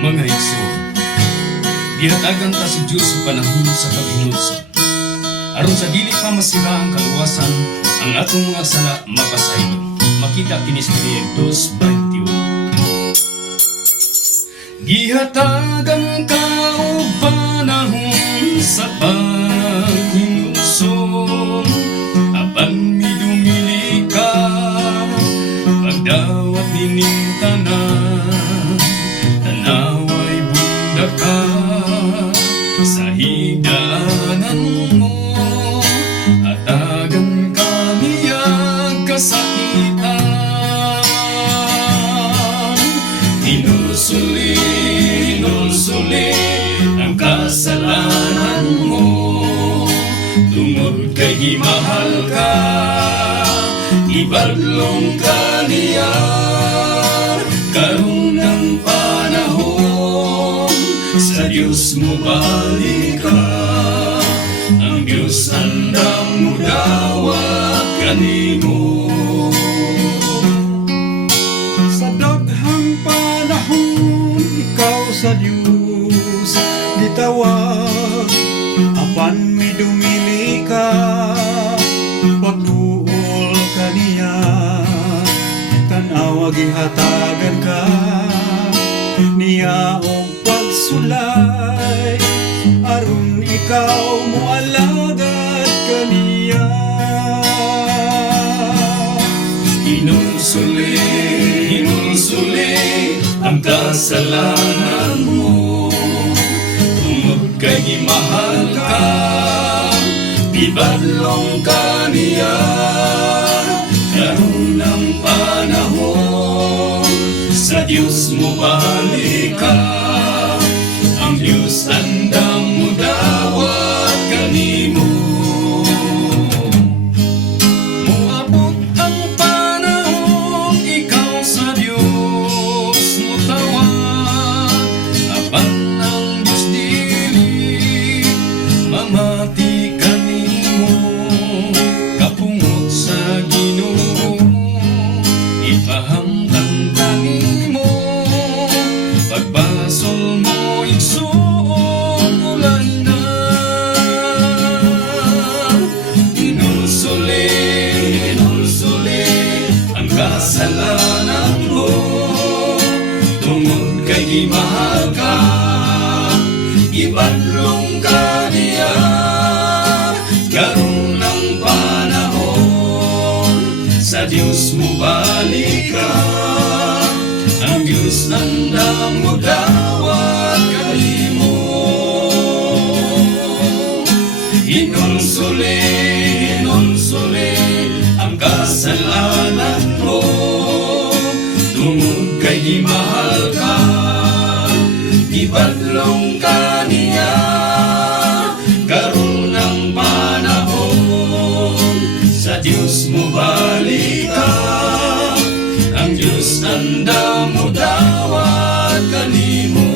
Mga igsoon, gihatagan ta si Diyos sa panahon sa paghinulsol, aron sa dili pa masira ang kaluwasan, ang atong mga sala mapasaylo. Makita kini sa Efesos 2:21. Gihatagan ka og panahon sa paghinulsol, apan midumili ka, pagdawat nining tanan, tanaway bunda ka sa higdaanan mo, hatagan ka niyag kasakitan. Hinulsuli ang kasalanan mo, tungod kay gimahal ka, ibadlong ka niya. Karon ang panahon, sa Diyos mo balik ka, ang Diyos andam mo dawat kanimo. Sa daghang panahon, ikaw sa Diyos gitawag, apan midumili ka, pagduol ka niya, tanawa gihatagan ka niya og pagsulay, aron ikaw moalagad kaniya. Hinulsuli ang kasalanan mo, tungod kay gimahal ka, ibadlong ka niya. Karon ang panahon, sa Diyos mo balik ka, ang Diyos andam mo dawat kanimo. Moabot ang panahon, ikaw sa Diyos mo tawag, apan ang Diyos dili mamati kanimo. Kapungot sa Ginoo, ipahamtang kanimo, pagbasol mo igsoon ulay na. Hinulsuli ang kasalanan mo, tungod kay gimahal ka, ibadlong ka niya. Karon ang panahon, sa Diyos mo balik ka, ang Diyos andam mo dawat kanimo. Hinulsuli ang kasalanan mo, tungod kay gimahal ka, ibadlong ka niya. Karon ang panahon, sa Diyos mo balik ka, ang Diyos andam mo dawat kanimo.